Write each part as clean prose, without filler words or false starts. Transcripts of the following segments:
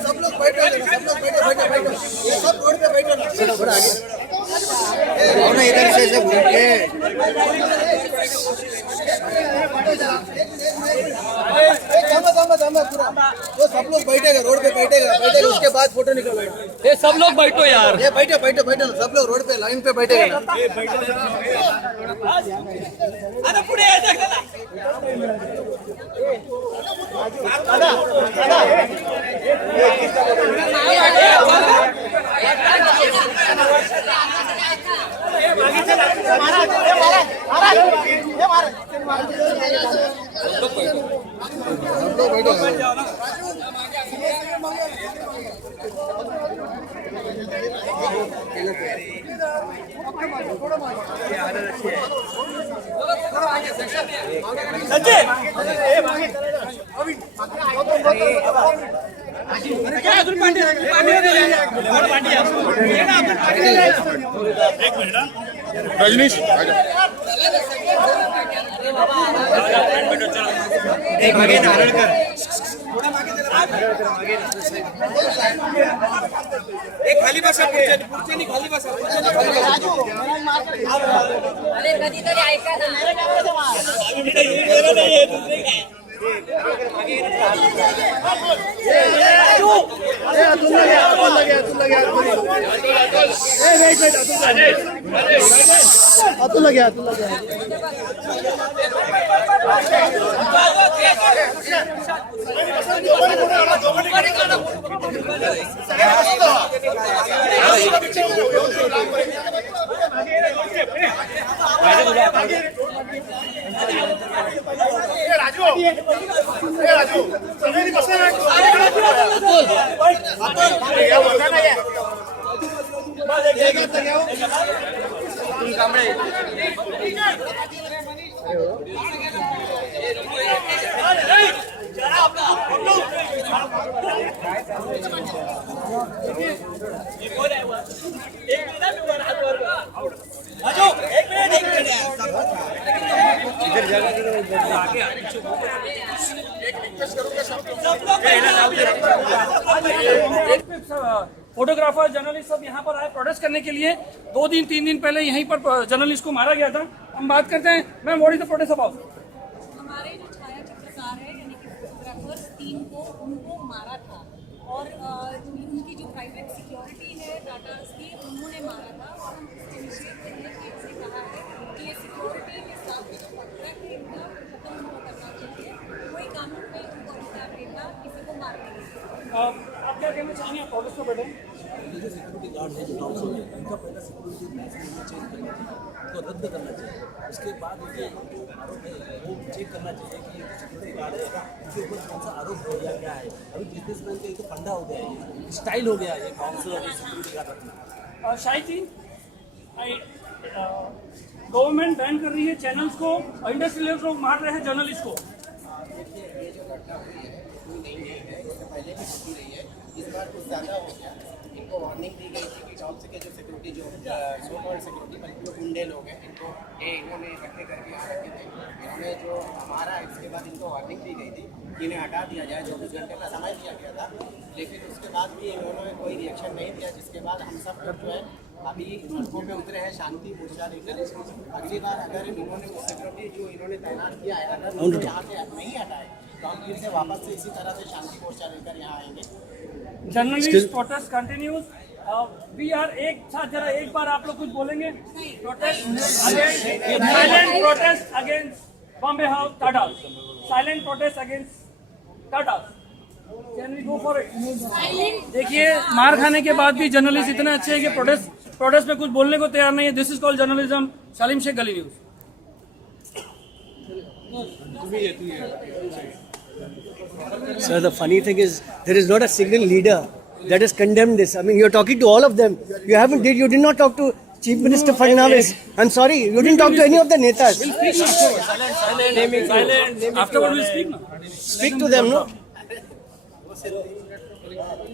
सब लोग बैठो, सब रोड पे बैठो ना, इधर से घूम के पूरा वो सब लोग बैठेगा, रोड पे बैठेगा, उसके बाद फोटो निकलवाएगा। ये सब लोग बैठो यार, ये बैठो सब लोग रोड पे लाइन पे बैठेगा। रजनीश एक आगे नारायण कर, एक खाली बसा, पुढच्यानी खाली बसा। अरे कधीतरी ऐका ना, अतुल गया फोटोग्राफर जर्नलिस्ट सब यहाँ पर आए प्रोटेस्ट करने के लिए। 2 दिन 3 दिन पहले यहीं पर जर्नलिस्ट को मारा गया था। हम बात करते हैं, ma'am what is the protest about? हमारे जो छायाचित्रकार है यानी कि फोटोग्राफर्स 3 को उनको मारा था और उनकी जो प्राइवेट सिक्योरिटी है टाटा की उन्होंने मारा था और हम इसके निषेध करने के लिए कहा है कि ये सिक्योरिटी के साथ जो कॉन्ट्रैक्ट है इनका खत्म करना चाहिए। कोई कानून में उनको अधिकार देता किसी को मारने के। आप क्या कहना चाहेंगे प्रोटेस्ट को बैठे? जो सिक्योरिटी गार्ड है जो टॉप से उनका पहला सिक्योरिटी चेंज करना चाहिए, तो रद्द करना चाहिए। उसके बाद जो आरोप है वो चेक करना चाहिए कि सिक्योरिटी गार्ड है उसके ऊपर कौन सा आरोप हो गया क्या है। अभी बिजनेसमैन का एक तो फंडा हो गया है, ये स्टाइल हो गया है ये काउंसिल और सिक्योरिटी गार्ड रखना। शायद जी गवर्नमेंट बैन कर रही है चैनल्स को, इंडस्ट्रियलिस्ट लोग मार रहे हैं जर्नलिस्ट को। देखिए ये जो घटना हुई है कोई नई नहीं है, इससे पहले भी होती रही है। इस बार कुछ ज़्यादा हो गया। इनको वार्निंग दी गई थी कि टॉप के जो सिक्योरिटी जो सो कॉल्ड सिक्योरिटी बल्कि जो गुंडे लोग हैं इनको इन्होंने इकट्ठे करके यहाँ रखे थे। इन्होंने जो हमारा इसके बाद इनको वार्निंग दी गई थी कि इन्हें हटा दिया जाए, 24 घंटे का समय दिया गया था, लेकिन उसके बाद भी इन्होंने कोई रिएक्शन नहीं दिया। जिसके बाद हम सब लोग जो है अभी सड़कों पे उतरे हैं शांति मोर्चा लेकर। अगली बार अगर इन्होंने सिक्योरिटी जो इन्होंने तैनात किया है अगर उन्होंने यहाँ से नहीं हटाए तो हम फिर से वापस से इसी तरह से शांति मोर्चा लेकर यहाँ आएंगे। Journalist protest continues. We are एक साथ, जरा एक बार आप लोग कुछ बोलेंगे? Protest against, silent protest against Bombay house Tata, silent protest against Tata. Can we go for it? देखिए मार खाने के बाद भी जर्नलिस्ट इतने अच्छे हैं कि प्रोटेस्ट में कुछ बोलने को तैयार नहीं है। This is called journalism. Salim Shaikh, Gali news. Sir, the funny thing is, there is not a single leader that has condemned this. I mean, you're talking to all of them. You did not talk to Chief Minister Fadnavis, I'm sorry, you didn't talk to any of the netas. Afterward we'll speak now. Speak to them, no?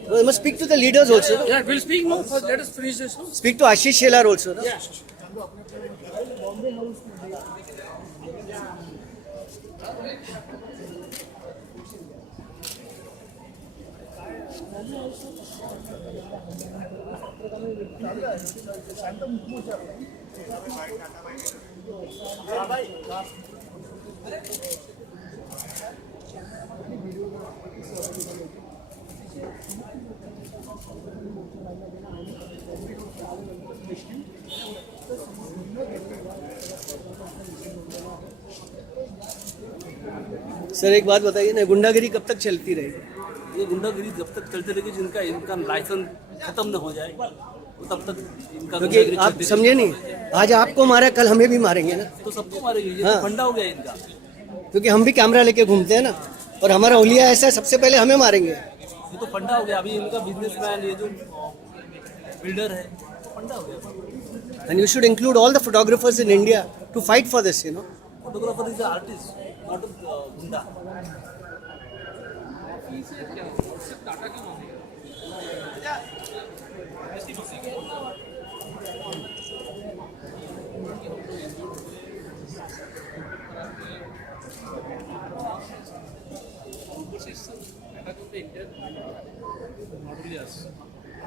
You must speak to the leaders also. No? Yeah, we'll speak now. First, let us finish this. No? Speak to Ashish Shelar also. No? Sir एक बात बताइए ना, गुंडागिरी कब तक चलती रहेगी? ये गुंडागिरी जब तक चलते रहेगी जिनका इनका लाइसेंस खत्म न हो जाए तब तक इनका क्योंकि गुंडागिरी आप चलती समझे नहीं, आज आपको मारा कल हमें भी मारेंगे ना, रहेगी। तो सबको मारेंगे, ये हाँ। तो फंडा हो गया इनका। क्योंकि हम भी कैमरा लेके घूमते हैं ना, और हमारा ओलिया ऐसा है, सबसे पहले हमें मारेंगे। ये तो फंडा हो गया। अभी इनका बिजनेसमैन, ये जो बिल्डर है, तो फंडा हो गया। And you should include all the photographers in India to fight for this, you know. Photographer is artist, not a गुंडा।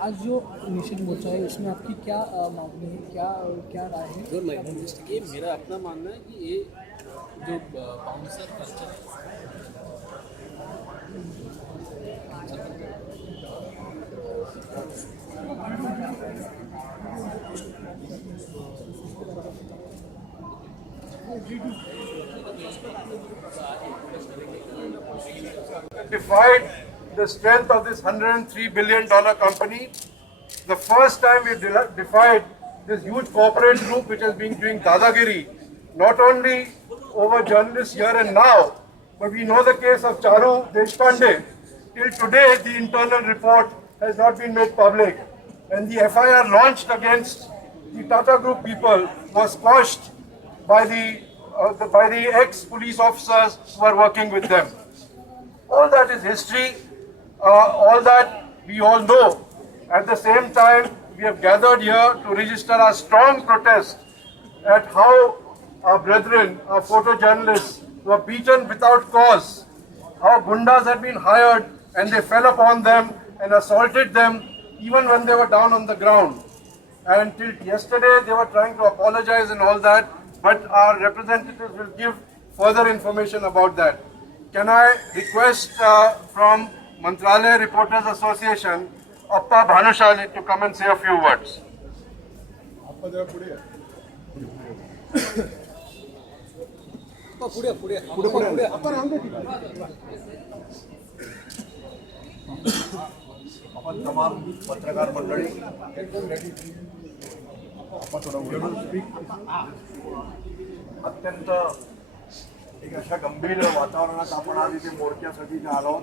आज जो निषेध मोर्चा है उसमें आपकी क्या मांग है, क्या राय है? ये मेरा अपना मानना है कि ये जो bouncer culture defied the strength of this $103 billion company. The first time we defied this huge corporate group which has been doing dadagiri, not only over journalists here and now, but we know the case of Charu Deshpande. Till today, the internal report has not been made public, and the FIR launched against the Tata Group people was quashed by the ex-police officers who are working with them. All that is history, all that we all know. At the same time, we have gathered here to register our strong protest at how our brethren, our photojournalists, were beaten without cause, how gundas had been hired and they fell upon them and assaulted them even when they were down on the ground. And till yesterday, they were trying to apologize and all that, but our representatives will give further information about that. Can I request from Mantralaya Reporters Association, Appa Bhanushali, to come and say a few words? आपण तमाम पत्रकार मंडळी, अत्यंत एक अशा गंभीर वातावरणात आपण आज इथे मोर्चासाठी आलो.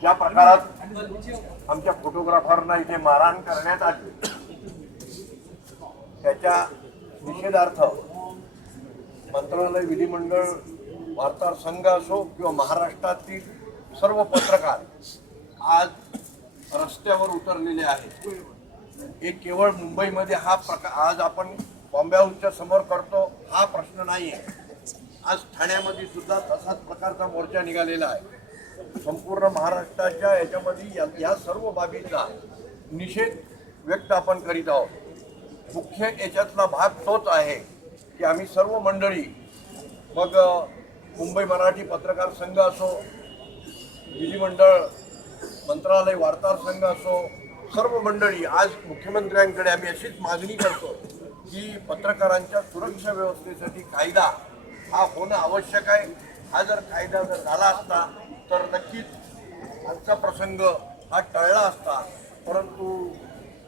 ज्या प्रकारात आमच्या फोटोग्राफरना इथे मारहाण करण्यात आली, त्याच्या निषेधार्थ मंत्रालय, विधिमंडळ, वार्ताहर संघ असो किंवा महाराष्ट्रातील सर्व पत्रकार आज रस्त्यावर उतरलेले आहेत. हे केवळ मुंबईमध्ये हा प्रकार आज आपण बॉम्बे हाऊसच्या समोर करतो हा प्रश्न नाही आहे. आज ठाण्यामध्ये सुद्धा तसाच प्रकारचा मोर्चा निघालेला आहे. संपूर्ण महाराष्ट्राच्या याच्यामध्ये या सर्व बाबीचा निषेध व्यक्त आपण करीत आहोत. मुख्य याच्यातला भाग तोच आहे की आम्ही सर्व मंडळी, मग मुंबई मराठी पत्रकार संघ असो, विधिमंडळ, मंत्रालय, वार्ताहर संघ असो, सर्व मंडळी आज मुख्यमंत्र्यांकडे आम्ही अशीच मागणी करतो की पत्रकारांच्या सुरक्षा व्यवस्थेसाठी कायदा हा होणं आवश्यक आहे. हा जर कायदा जर झाला असता तर नक्कीच आजचा प्रसंग हा टळला असता. परंतु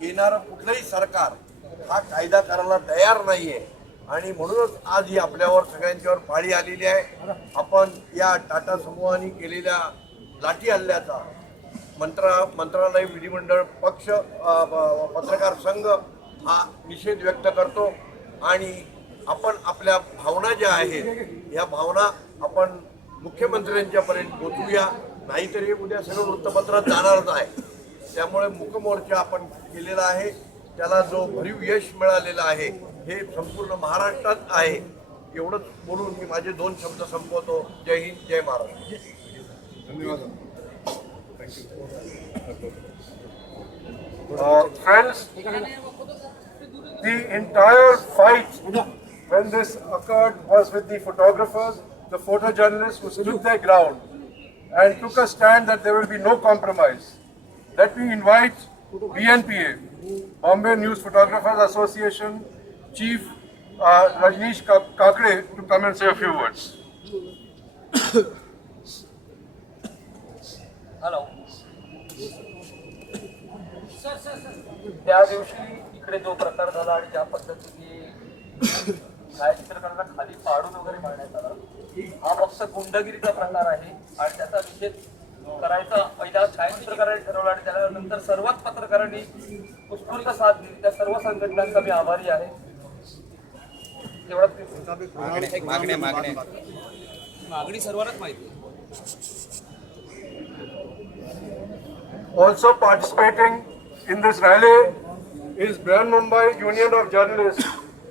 येणारं कुठलंही सरकार हा कायदा करायला तयार नाही आहे आणि म्हणूनच आज ही आपल्यावर सगळ्यांच्यावर पाळी आलेली आहे. आपण या टाटा समूहाने केलेल्या लाठी हल्ल्याचा मंत्रालय विधिमंडळ पक्ष पत्रकार संघ हा निषेध व्यक्त करतो आणि आपण आपल्या भावना ज्या आहेत ह्या भावना आपण मुख्यमंत्र्यांच्यापर्यंत पोचवूया, नाहीतरी उद्या सगळं वृत्तपत्रात जाणारच आहे. त्यामुळे मूकमोर्चा आपण केलेला आहे, त्याला जो भरीव यश मिळालेलं आहे हे संपूर्ण महाराष्ट्रात आहे. एवढंच बोलून मी माझे 2 शब्द संपवतो. जय हिंद, जय महाराष्ट्र. धन्यवाद. Friends, the entire fight when this occurred was with the photographers, the photojournalists who stood their ground and took a stand that there will be no compromise. Let me invite BNPA, Bombay News Photographers Association Chief Rajneesh Kakre to come and say a few words. Hello. त्या दिवशी इकडे जो प्रकार झाला आणि ज्या पद्धतीने छायाचित्रकारांना खाली पाडून वगैरे मारण्यात आला, हा फक्त गुंडगिरीचा प्रकार आहे आणि त्याचा निषेध करायचा पहिला छायाचित्रकारांनी ठरवला आणि त्यानंतर सर्वच पत्रकारांनी उत्स्फूर्त साथ दिली. त्या सर्व संघटनांचा मी आभारी आहे. मागणी सर्वांनाच माहिती. Also participating in this rally is Brihan Mumbai Union of Journalists.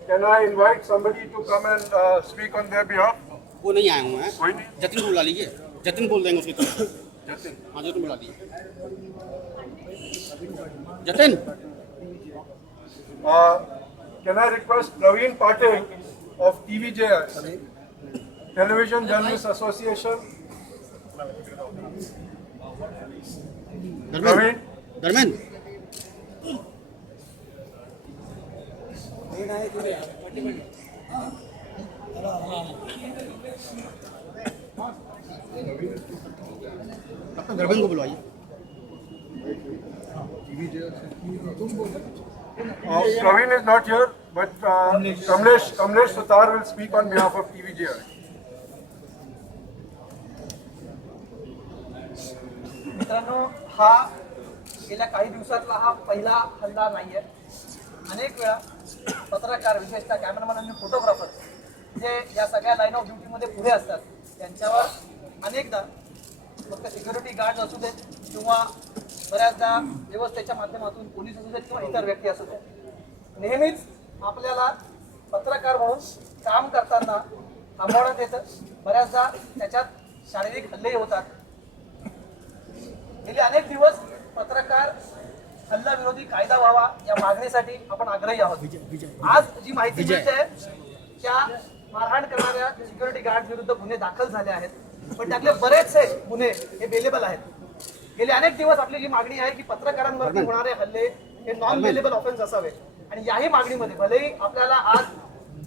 Can I invite somebody to come and speak on their behalf? वो नहीं आए हुए हैं, कोई नहीं. जतिन को बुला लीजिए, जतिन बोल देंगे उसकी तरफ. Jatin. हाँ जतिन बुला लीजिए. Jatin Can I request Praveen Patel of TVJS, Television Journalists Association? Praveen. Dharmendra Dharmendra को बुलवाइए. Praveen is not here, but Kamlesh Sutar will speak on behalf of TVJI. मित्रांनो, हा गेल्या काही दिवसातला हा पहिला हल्ला नाहीये. अनेक वेळा पत्रकार, विशेषतः कॅमेरामॅन आणि फोटोग्राफर जे या सगळ्या लाईन ऑफ ड्युटीमध्ये पुढे असतात, त्यांच्यावर अनेकदा फक्त सिक्युरिटी गार्ड असू देत किंवा बऱ्याचदा व्यवस्थेच्या माध्यमातून पोलीस असू देत किंवा इतर व्यक्ती असू देत, नेहमीच आपल्याला पत्रकार म्हणून काम करताना थांबवण्यात येतं. बऱ्याचदा त्याच्यात शारीरिक हल्लेही होतात. गेले अनेक दिवस पत्रकार हल्ला विरोधी कायदा व्हावा या मागणीसाठी आपण आग्रही आहोत. आज जी माहिती मिळते त्या मारहाण करणाऱ्या सिक्युरिटी गार्ड विरुद्ध गुन्हे दाखल झाले आहेत, पण त्यातले बरेचसे गुन्हे हे बेलेबल आहेत. गेले अनेक दिवस आपली जी मागणी आहे की पत्रकारांवरती होणारे हल्ले हे नॉन बेलेबल ऑफेन्स असावे आणि याही मागणीमध्ये भलेही आपल्याला आज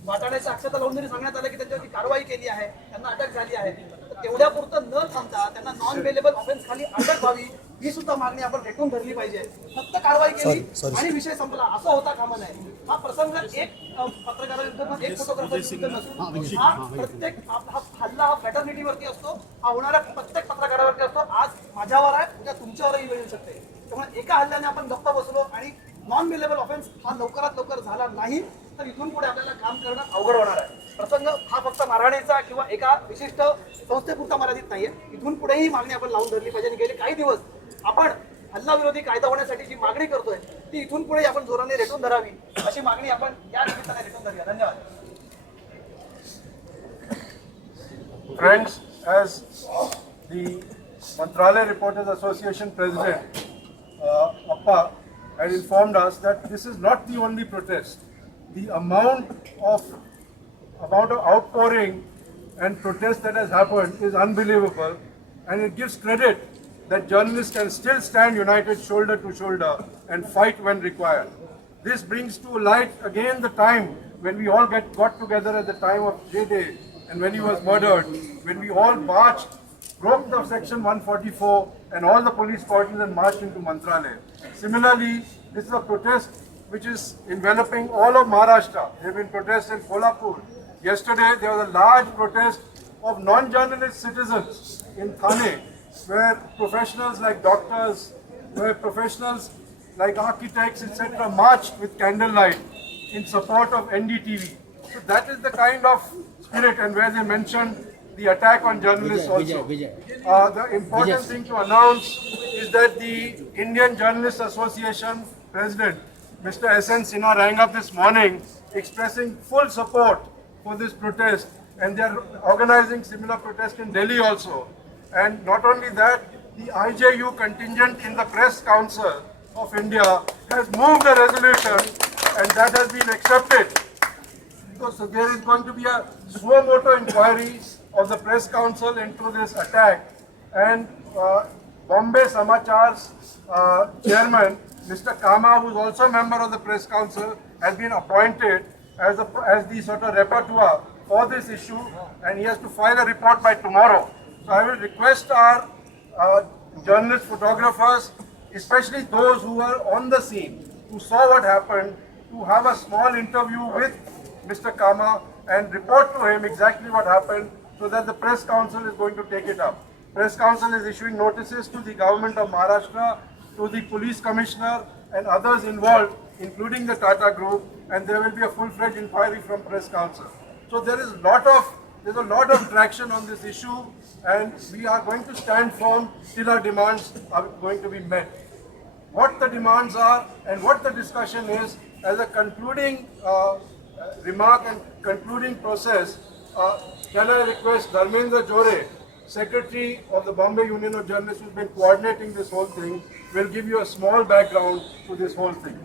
वाटाण्याच्या अक्षता लावून जरी सांगण्यात आलं की त्यांच्यावरती कारवाई केली आहे, त्यांना अटक झाली आहे, तर तेवढ्या पुरतं न थांबता त्यांना नॉन बेलेबल ऑफेन्स खाली अटक व्हावी ही सुद्धा मागणी आपण रेटून धरली पाहिजे. फक्त कारवाई केली आणि विषय संपला असं होता कामा नये. हा प्रसंग एक पत्रकाराविरुद्ध, एक फोटोग्राफर विरुद्ध नसून हा प्रत्येक हा हल्ला हा फॅटर्निटीवरती असतो, हा होणाऱ्या प्रत्येक पत्रकारावरती असतो. आज माझ्यावर आहे, उद्या तुमच्यावरही येऊ शकते. त्यामुळे एका हल्ल्याने आपण गप्पा बसलो आणि नॉन बेलेबल ऑफेन्स हा लवकरात लवकर झाला नाही तर इथून पुढे आपल्याला काम करणं अवघड होणार आहे. प्रसंग हा फक्त मारहाणीचा किंवा एका विशिष्ट संस्थेपुरता मर्यादित नाहीये. इथून पुढेही मागणी आपण लावून धरली पाहिजे आणि गेले काही दिवस आपण हल्ला विरोधी कायदा होण्यासाठी जी मागणी करतोय ती इथून पुढे आपण जोराने रेटून धरावी अशी मागणी आपण या निमित्ताने रेटून धरूया. धन्यवाद. Friends, as the Mantralaya Reporters Association President, Appa, had informed us that this is not the only protest. The amount of outpouring and protest that has happened is unbelievable, and it gives credit that journalists can still stand united shoulder to shoulder and fight when required. This brings to light again the time when we all got together at the time of J-Day and when he was murdered, when we all marched, broke the section 144 and all the police cordons and marched into Mantralaya. Similarly, this is a protest which is enveloping all of Maharashtra. There have been protests in Kolhapur. Yesterday there was a large protest of non-journalist citizens in Thane where professionals like doctors, where professionals like architects, etc., marched with candlelight in support of NDTV. So that is the kind of spirit, and where they mentioned the attack on journalists also. The important thing to announce is that the Indian Journalists Association President, Mr. S.N. Sinha, rang up this morning expressing full support for this protest, and they are organizing similar protest in Delhi also. And not only that, the IJU contingent in the Press Council of India has moved a resolution, and that has been accepted. So there is going to be a suo motu inquiry of the Press Council into this attack, and Bombay Samachar's chairman, Mr. Kama, who is also a member of the Press Council, has been appointed as the sort of rapporteur for this issue, and he has to file a report by tomorrow. So I will request our journalist photographers, especially those who were on the scene, who saw what happened, to have a small interview with Mr. Kama and report to him exactly what happened, so that the Press Council is going to take it up. Press Council is issuing notices to the government of Maharashtra, to the police commissioner and others involved, including the Tata Group, and there will be a full-fledged inquiry from Press Council. So there's a lot of traction on this issue, and we are going to stand firm till our demands are going to be met. What the demands are and what the discussion is, as a concluding remark and concluding process, can I request Dharmendra Jore, Secretary of the Bombay Union of Journalists, who has been coordinating this whole thing, will give you a small background to this whole thing.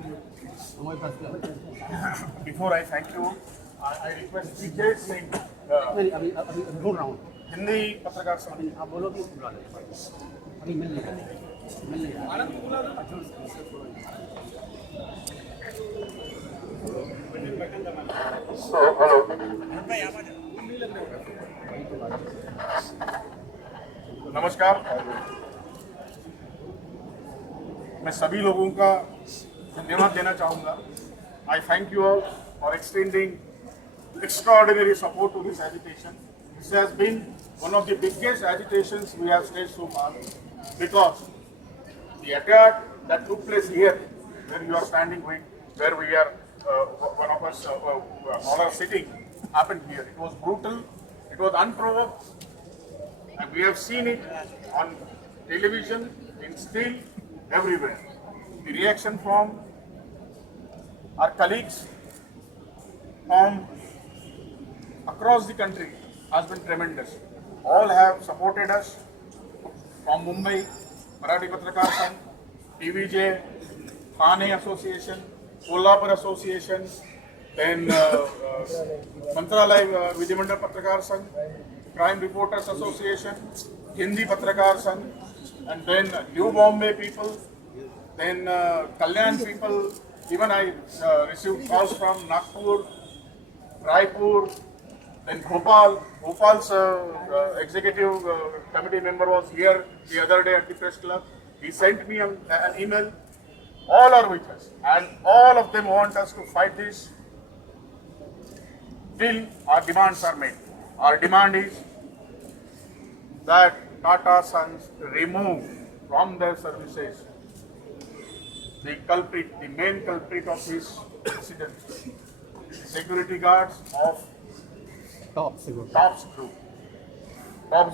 Before I thank you, I request Vijay Singh, Hindi Patrakar Sangh. नमस्कार, मैं सभी लोगों का धन्यवाद देना चाहूँगा. I thank you all for extending extraordinary support to this agitation. This has been one of the biggest agitations we have staged so far, because the attack that took place here, where you are standing with, where we are, one of us all are sitting, happened here. It was brutal, it was unprovoked, and we have seen it on television, in still, everywhere. The reaction from our colleagues from across the country has been tremendous. All have supported us. From Mumbai, Marathi Patrakar Sangh, TVJ, Thane Association, Kolhapur Association, then Mantralay Vidhimandal Patrakar Sangh, Crime Reporters Association, Hindi Patrakar Sangh, and then New Bombay people, then Kalyan people. Even I received calls from Nagpur, Raipur, then Bhopal. Bhopal's executive committee member was here the other day at the press club. He sent me an email. All are with us, and all of them want us to fight this till our demands are met. Our demand is that Tata Sons remove from their services the culprit, the main culprit of this incident, security guards of Tops Group. Tops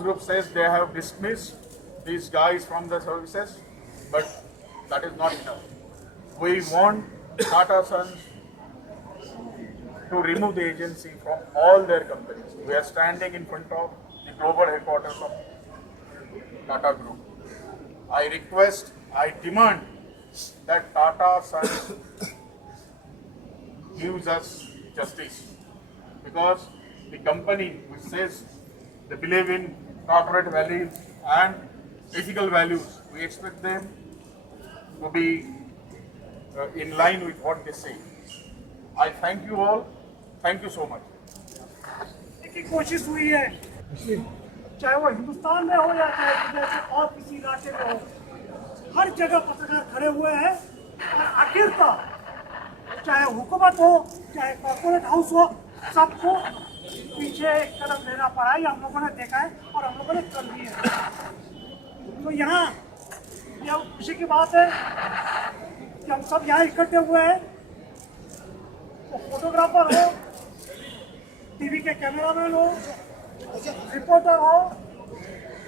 Group says they have dismissed these guys from the services, but that is not enough. We want Tata Sons to remove the agency from all their companies. We are standing in front of the global headquarters of Tata Group. I request, I demand that Tata Sons gives us justice, because the company which says they believe in corporate values and ethical values, we expect them to be in line with what they say. I thank you all. Thank you so much. की कोशिश हुई है, चाहे वो हिंदुस्तान में हो या चाहे विदेश और किसी इलाके में हो, हर जगह पत्रकार खड़े हुए हैं, और आखिरकार चाहे हुकूमत हो चाहे कॉर्पोरेट हाउस हो, सबको पीछे एक कदम लेना पड़ा है. हम लोगों ने देखा है और हम लोगों ने कर भी है. तो यहाँ यह खुशी की बात है कि हम सब यहाँ इकट्ठे हुए हैं, तो फोटोग्राफर हो, टीवी के कैमरामैन हो, रिपोर्टर हो,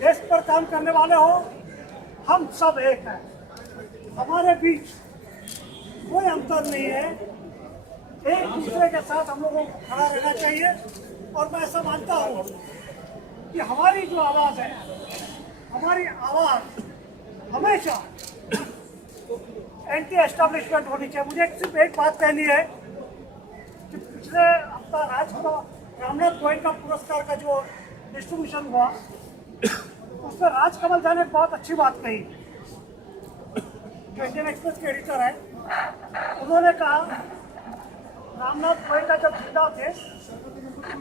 डेस्क पर काम करने वाले हो, हम सब एक हैं। हमारे बीच कोई अंतर नहीं है, एक दूसरे के साथ हम लोगों को खड़ा रहना चाहिए। और मैं ऐसा मानता हूँ कि हमारी जो आवाज़ है, हमारी आवाज़ हमेशा एंटी एस्टैब्लिशमेंट होनी चाहिए। मुझे सिर्फ एक बात कहनी है कि पिछले हफ्ता रामनाथ गोयनका पुरस्कार का जो डिस्ट्रीब्यूशन हुआ, उसमें राजकमल जाने एक बहुत अच्छी बात कही। जो इंडियन एक्सप्रेस के एडिटर हैं, उन्होंने कहा रामनाथ गोयनका जब जिंदा थे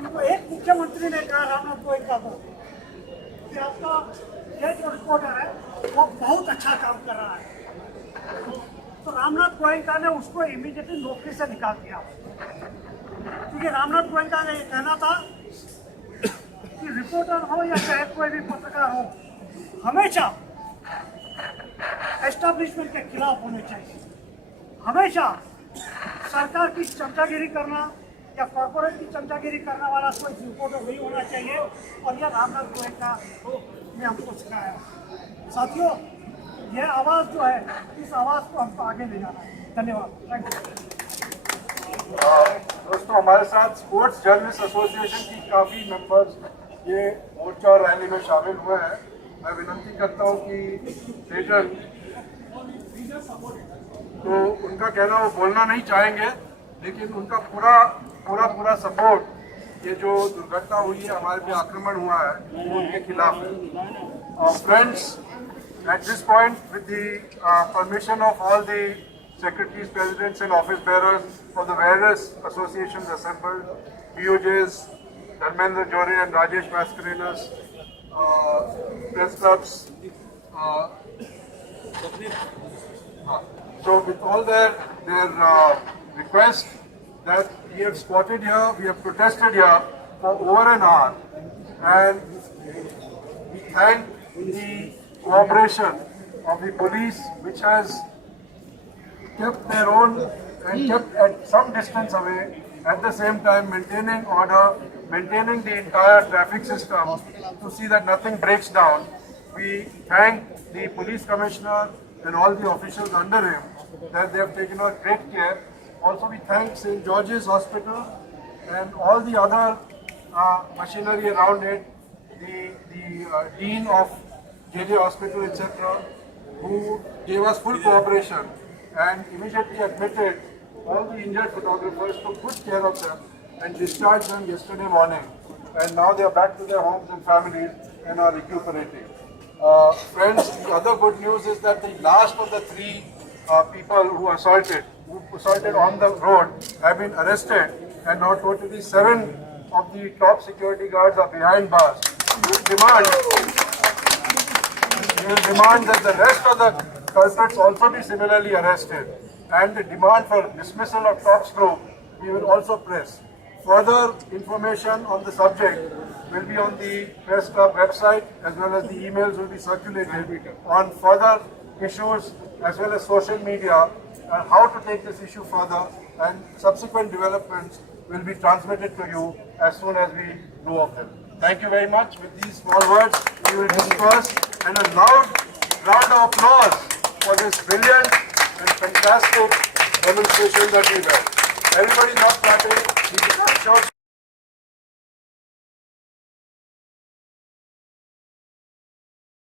तो एक मुख्यमंत्री ने कहा रामनाथ गोयनका को कि आपका ये जो रिपोर्टर है वो बहुत अच्छा काम कर रहा है। तो रामनाथ गोयनका ने उसको इमीडिएटली नौकरी से निकाल दिया, क्योंकि रामनाथ गोयनका ने कहना था कि रिपोर्टर हो या चाहे कोई भी पत्रकार हो, हमेशा एस्टैब्लिशमेंट के खिलाफ होने चाहिए। हमेशा सरकार की चमचागिरी करना या कॉर्पोरेट की चमचागिरी करने वाला कोई रिपोर्टर नहीं होना चाहिए, और यह रामनाथ गोयनका ने हमको सिखाया। साथियों, यह आवाज़ जो है, इस आवाज़ को हमको आगे ले जाना है। धन्यवाद, थैंक यू। दोस्तों, हमारे साथ स्पोर्ट्स जर्नलिस्ट एसोसिएशन की काफ़ी मेंबर्स ये मोर्चा और रैली में शामिल हुए हैं। मैं विनती करता हूँ कि सेजन तो उनका कहना वो बोलना नहीं चाहेंगे, लेकिन उनका पूरा सपोर्ट ये जो दुर्घटना हुई है, हमारे पे आक्रमण हुआ है, वो उनके खिलाफ है। Friends, at this point, with the permission of all the secretaries, presidents and office bearers of the various associations assembled, POJs, Dharmendra Jore and Rajesh Mascarenas, press clubs, so with all their request that we have squatted here, we have protested here for over an hour, and we thank the cooperation of the police, which has kept their own and kept at some distance away, at the same time maintaining order, maintaining the entire traffic system to see that nothing breaks down. We thank the police commissioner and all the officials under him that they have taken our great care. Also, we thank St. George's Hospital and all the other machinery around it, the dean of JJ Hospital, etc., who gave us full cooperation and immediately admitted all the injured photographers, took good care of them and discharged them yesterday morning. And now they are back to their homes and families and are recuperating. Friends, the other good news is that the last of the three people who assaulted on the road have been arrested, and now totally 7 of the top security guards are behind bars. We will demand that the rest of the culprits also be similarly arrested, and the demand for dismissal of Top's group we will also press. Further information on the subject will be on the press club website, as well as the emails will be circulated on further issues as well as social media, and how to take this issue further, and subsequent developments will be transmitted to you as soon as we know of them. Thank you very much. With these small words, we will disperse, and a loud round of applause for this brilliant and fantastic demonstration that we had. Everybody not clapping. We did not shout.